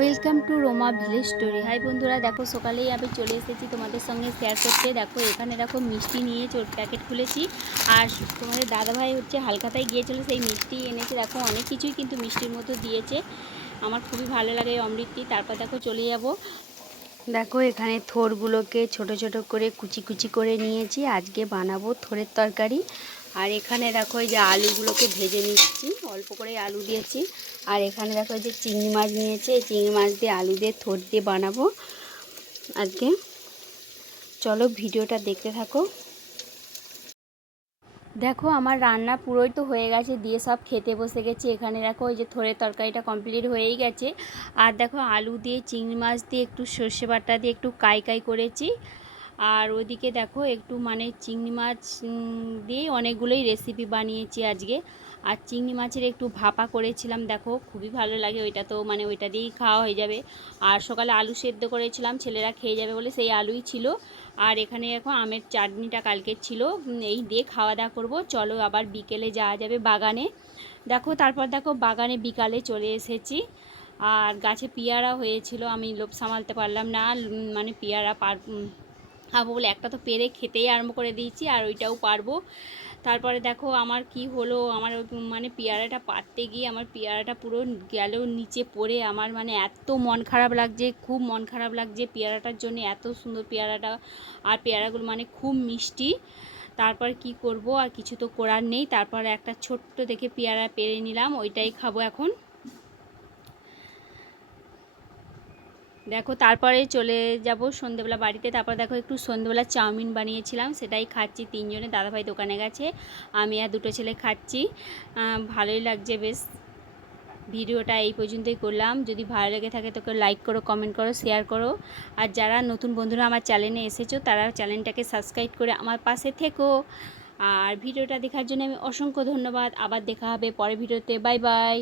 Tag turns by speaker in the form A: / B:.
A: Welcome to Roma village story hi বন্ধুরা, দেখো সকালেই আমি চলে এসেছি তোমাদের সঙ্গে শেয়ার করতে। দেখো, এখানে দেখো মিষ্টি নিয়ে চোর প্যাকেট খুলেছি। আর তোমাদের দাদাভাই হচ্ছে হালকাতায় গিয়েছিল, সেই মিষ্টি এনেছে। দেখো, অনেক কিছুই কিন্তু মিষ্টির মতো দিয়েছে। আমার খুবই ভালো লাগে অমৃতটি। তারপর দেখো চলে যাব। দেখো, এখানে থোরগুলোকে ছোট ছোট করে কুচি কুচি করে নিয়েছি। আজকে বানাবো থোরের তরকারি। আর এখানে দেখো এই যে আলুগুলোকে ভেজে নিচ্ছি, অল্প করে আলু দিয়েছি। আর এখানে দেখো যে চিংড়ি মাছ নিয়েছে, এই চিংড়ি মাছ দিয়ে আলু দিয়ে থোর দিয়ে বানাবো আজকে। চলো ভিডিওটা দেখতে থাকো। দেখো আমার রান্না পুরোই তো হয়ে গেছে, দিয়ে সব খেতে বসে গেছে। এখানে দেখো ওই যে থোড়ের তরকারিটা কমপ্লিট হয়েই গেছে। আর দেখো আলু দিয়ে, চিংড়ি মাছ দিয়ে, একটু সর্ষে বাটা দিয়ে একটু কাই কাই করেছি। আর ওদিকে দেখো একটু মানে চিংড়ি মাছ দিয়ে অনেকগুলোই রেসিপি বানিয়েছি আজকে। আর চিংড়ি মাছের একটু ভাপা করেছিলাম, দেখো খুবই ভালো লাগে, ওইটা তো মানে ওইটা দিয়েই খাওয়া হয়ে যাবে। আর সকালে আলু সেদ্ধ করেছিলাম, ছেলেরা খেয়ে যাবে বলে সেই আলুই ছিল। আর এখানে এখন আমের চাটনিটা কালকের ছিল এই দিয়ে খাওয়া দাওয়া করব। চলো আবার বিকেলে যাওয়া যাবে বাগানে। দেখো তারপর দেখো বাগানে বিকালে চলে এসেছি। আর গাছে পেয়ারা হয়েছিল, আমি লোভ সামালতে পারলাম না মানে পেয়ারা পার খাব বলে একটা তো পেরে খেতেই আরম্ভ করে দিয়েছি আর ওইটাও পারব। তারপরে দেখো আমার কি হলো, আমার মানে পেয়ারাটা পারতে গিয়ে আমার পেয়ারাটা পুরো গেল নিচে পড়ে। আমার মানে এত মন খারাপ লাগছে, খুব মন খারাপ লাগছে পেয়ারাটার জন্য, এত সুন্দর পেয়ারাটা আর পেয়ারাগুলো মানে খুব মিষ্টি। তারপর কি করব আর কিছু তো করার নেই, তারপর একটা ছোট্ট দেখে পেয়ারা পেরে নিলাম, ওইটাই খাব এখন। দেখো, তারপরে চলে যাব সন্ধেবেলা বাড়িতে। তারপর দেখো, একটু সন্ধেবেলা চাউমিন বানিয়েছিলাম, সেটাই খাচ্ছি তিনজনে। দাদাভাই দোকানে গেছে, আমি আর দুটো ছেলে খাচ্ছি। ভালোই লাগছে, বেশ। ভিডিওটা এই পর্যন্তই করলাম। যদি ভালো লেগে থাকে তোকে লাইক করো কমেন্ট করো শেয়ার করো। আর যারা নতুন বন্ধুরা আমার চ্যানেলে এসেছ, তারা চ্যানেলটাকে সাবস্ক্রাইব করে আমার পাশে থেকো। আর ভিডিওটা দেখার জন্য আমি অসংখ্য ধন্যবাদ। আবার দেখা হবে পরের ভিডিওতে। Bye bye